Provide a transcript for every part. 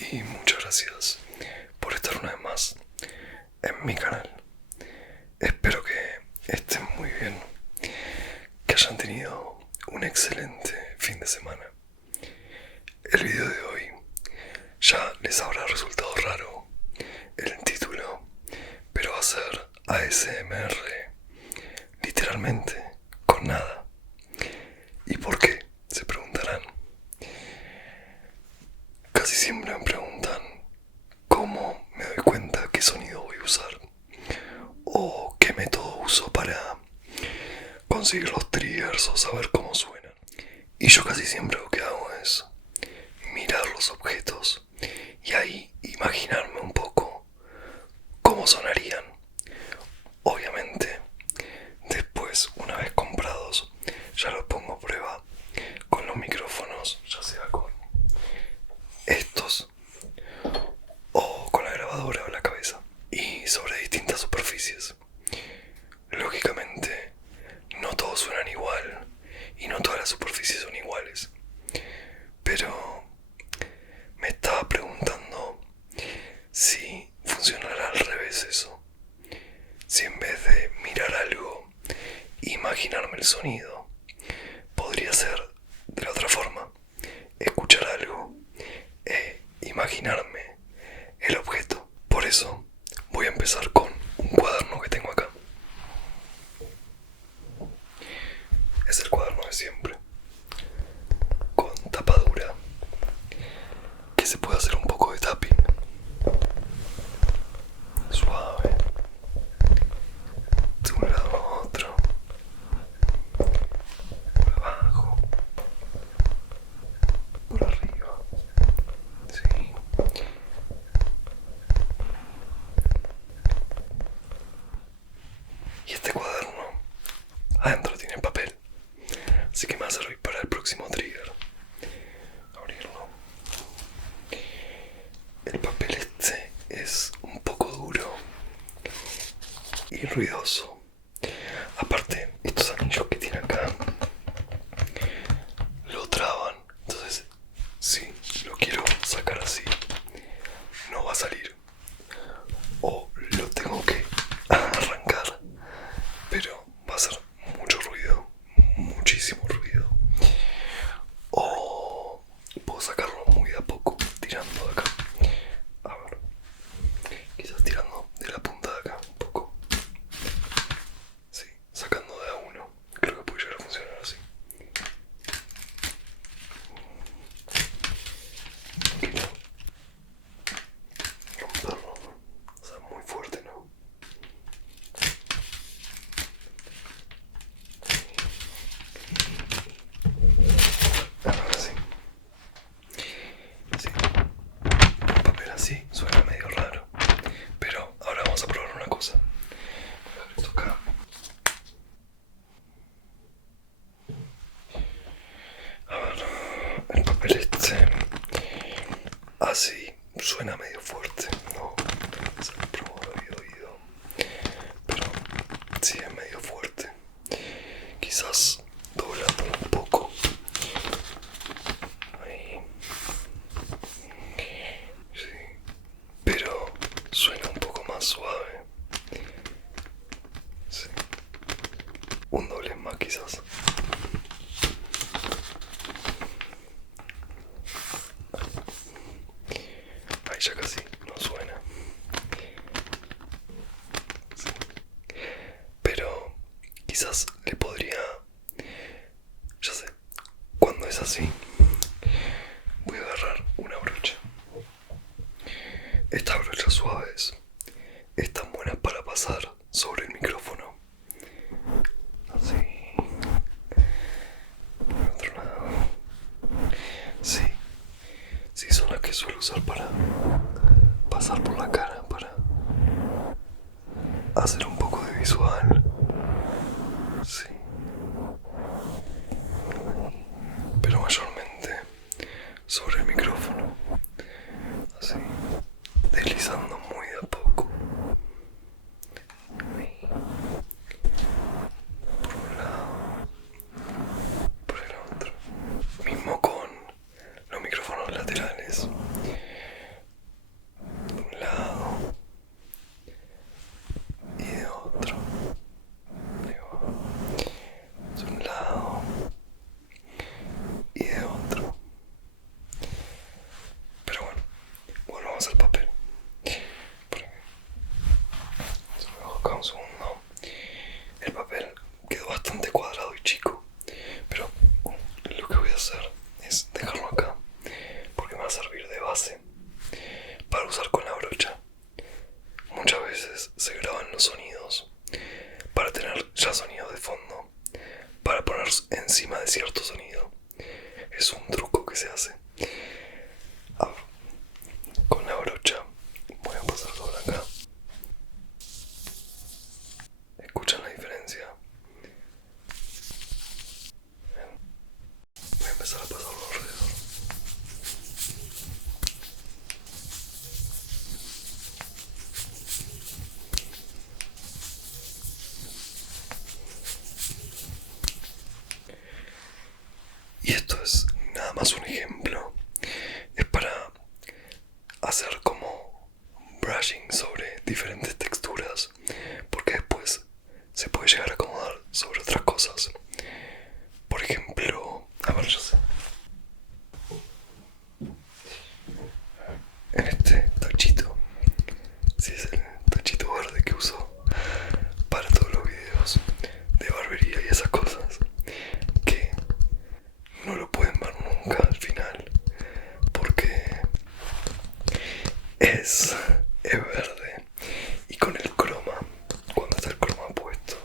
y muchas gracias por estar una vez más en mi canal. Espero que estén muy bien, que hayan tenido un excelente fin de semana. El video de hoy ya les habrá resultado raro el título, pero va a ser ASMR, literalmente con nada. ¿Y por qué? Se preguntarán. Casi siempre me preguntan cómo me doy cuenta qué sonido voy a usar o qué método uso para conseguir los triggers o saber cómo suenan. Y yo casi siempre lo que hago es mirar los objetos y ahí imaginarme un poco cómo sonarían. Obviamente, después, una vez comprados, ya los pongo a prueba con los micrófonos, ya sea con estos o con la grabadora o la cabeza, y sobre distintas superficies. Lógicamente, no todos suenan igual y no todas las superficies son iguales, pero me estaba preguntando si funcionará al revés eso. Si en vez de mirar algo, imaginarme el sonido, podría ser de la otra forma, escuchar algo e imaginarme el objeto. Por eso voy a empezar con un cuaderno que tengo acá. Es el cuaderno de siempre, con tapa dura, que se puede hacer un poco de tapping suave de un lado a otro, por abajo, por arriba, sí. Y este cuaderno adentro tiene papel, así que me va a servir para el próximo trigger. Abrirlo. El papel este es un poco duro y ruidoso. Aparte, estos anillos que tiene acá lo traban, entonces si lo quiero sacar así no va a salir, o lo tengo que arrancar, pero va a hacer mucho ruido, muchísimo ruido, o puedo sacarlo muy de a poco tirando de acá. A ver, quizás tirando de la punta de acá un poco, sí, sacando de a uno. Creo que puede llegar a funcionar así. Quiero romperlo, o sea, muy fuerte, ¿no? Ahora sí. Sí, un papel así suena medio raro, pero ahora vamos a probar una cosa. Voy a dejar esto acá. A ver, el papel este así suena medio fuerte, no se lo probó de oído, pero sí es medio fuerte. Quizás doblándolo un poco. Ahí. Sí, pero suena un poco más suave. Sí. Un doble más quizás. Ahí ya casi no suena. Sí. Pero quizás le podría... Ya sé, cuando es así, voy a agarrar una brocha. Estas brochas suaves están buenas para pasar sobre el micrófono. Así. Por el otro lado. Sí, sí, son las que suelo usar para pasar por la cara, para hacer un poco de visual. Sí. Pero mayormente sobre el micrófono. Así. Deslizando muy de a poco. Ahí. Por un lado. Por el otro. Mismo con los micrófonos laterales. base para usar con la brocha. Muchas veces se graban los sonidos para tener ya sonido de fondo, para poner encima de cierto sonido. Es un truco que se hace. Ah, con la brocha voy a pasarlo por acá. ¿Escuchan la diferencia? Voy a empezar a pasarlo alrededor. Y esto es nada más un ejemplo. Es para hacer como brushing sobre diferentes texturas, porque después se puede llegar a acomodar sobre otras cosas. Por ejemplo, a ver, yo sé, en este tachito, si es el tachito verde que uso para todos los videos de barbería y esas cosas, que no lo pueden ver nunca al final, porque es verde, y con el croma, cuando está el croma puesto,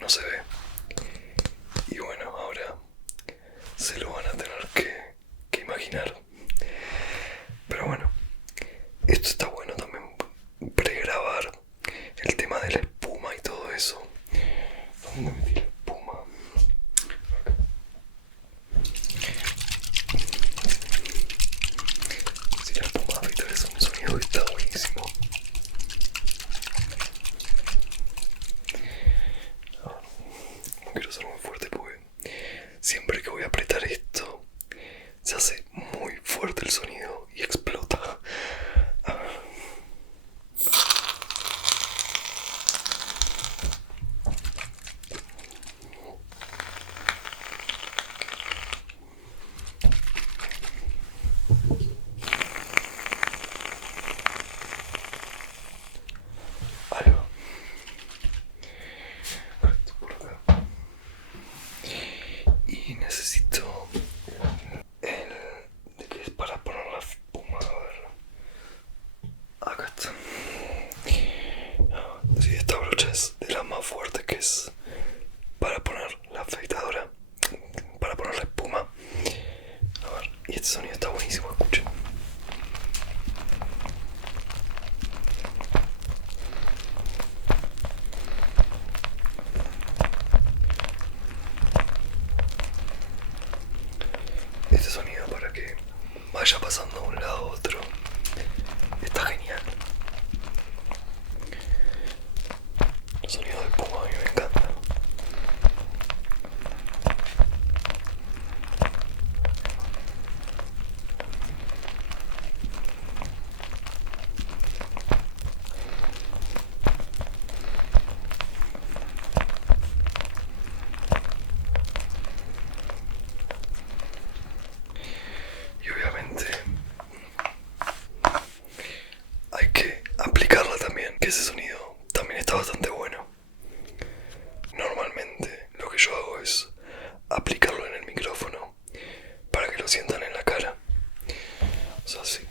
no se ve. Y bueno, ahora se lo van a tener que imaginar. Pero bueno, esto está bueno también, pregrabar el tema de la espuma y todo eso. ¿Dónde metí la espuma? Acá. Si la espuma afeitar es un sonido que está buenísimo. No quiero ser muy fuerte porque siempre que voy a apretar esto se hace muy fuerte el sonido y explota. Ahí va. Esto por acá. Y necesito de que es para poner la espuma. A ver, acá está. Sí, esta brocha es de las más fuertes, que es para poner la afeitadora, para poner la espuma. A ver, y este sonido está buenísimo, escuchen. Este sonido, para que vaya pasando de un lado a otro, está genial. Los sonidos de espuma a mí me encantan. Y obviamente hay que aplicarla también, que ese sonido también está bastante bueno. Normalmente lo que yo hago es aplicarlo en el micrófono para que lo sientan en la cara. O sea, sí.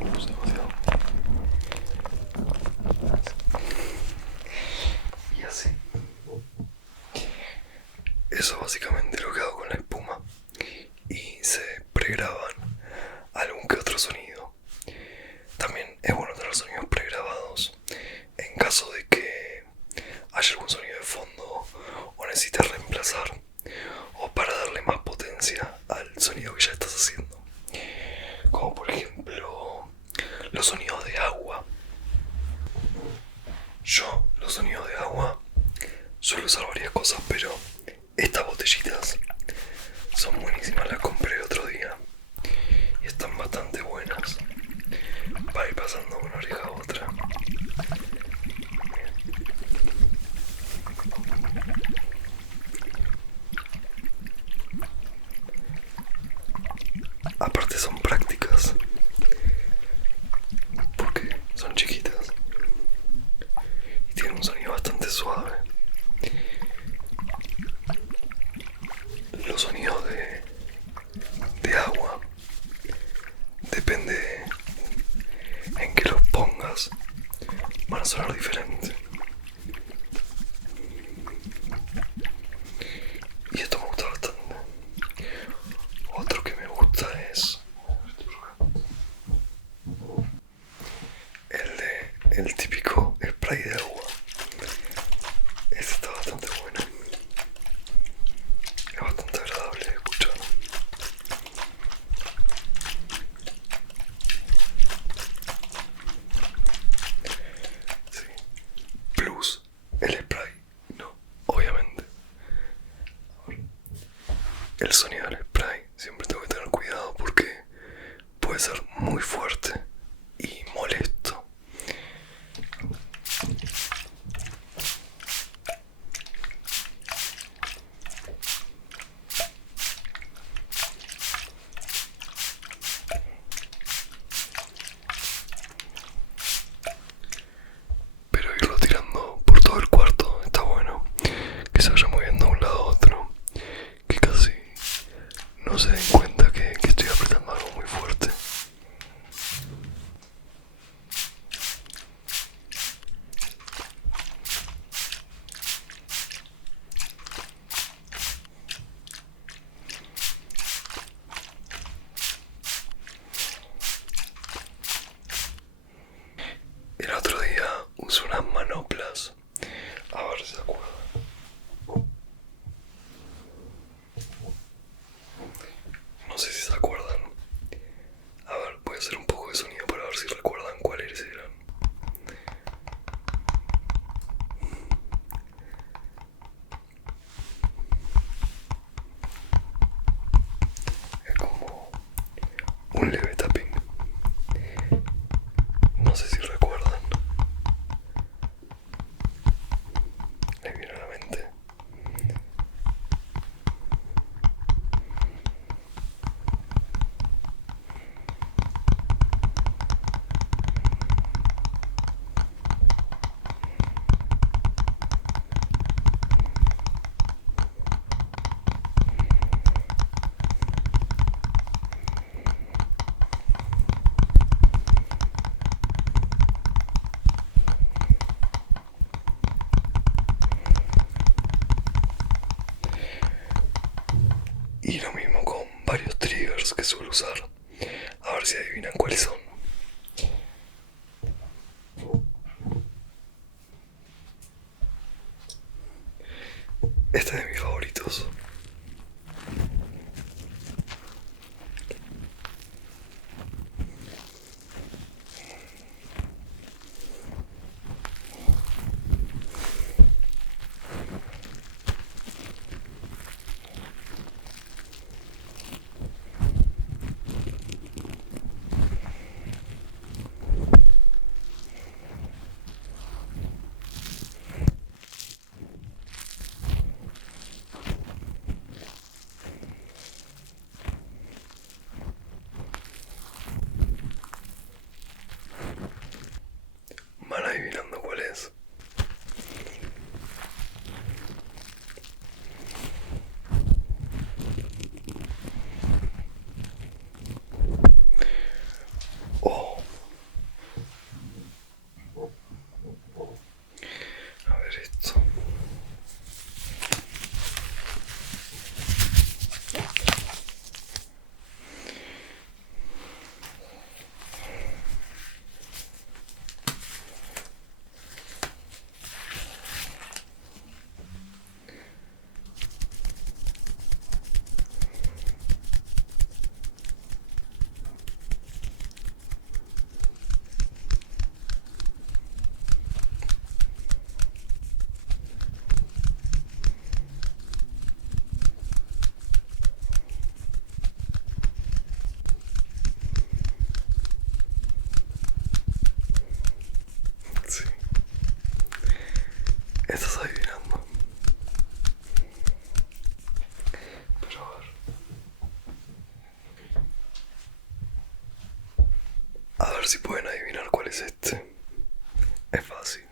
Es demasiado. Y así. Eso es básicamente lo que hago con la espuma. Y se pregraban algún que otro sonido. También es bueno tener sonidos pregrabados en caso de que haya algún sonido de fondo o necesites reemplazar, o para darle más potencia al sonido que ya estás haciendo. Como por ejemplo los sonidos de agua. Yo los sonidos de agua suelo usar varias cosas, pero estas botellitas son buenísimas, las compré el otro día y un leve tapping. No sé si recuerdan. ¿Les viene a la mente? Y lo mismo con varios triggers que suelo usar. A ver si adivinan cuáles son. Este es de mis favoritos. ¿Van adivinando cuál es? Oh, a ver esto. Sí, estás adivinando. Pero a ver si pueden adivinar cuál es este. Es fácil.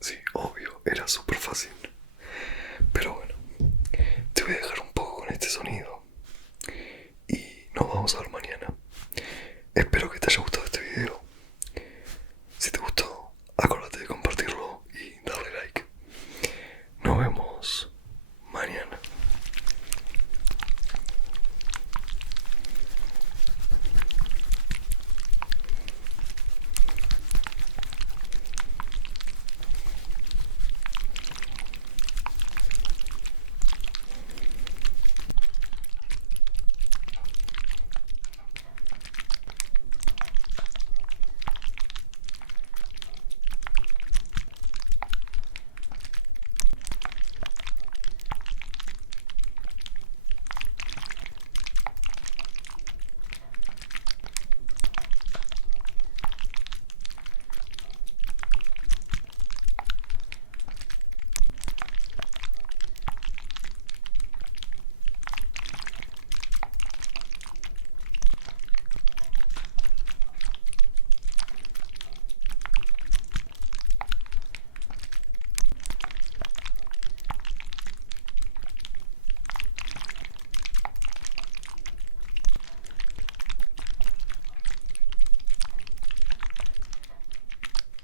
Sí, obvio, era súper fácil. Pero bueno, te voy a dejar un poco con este sonido.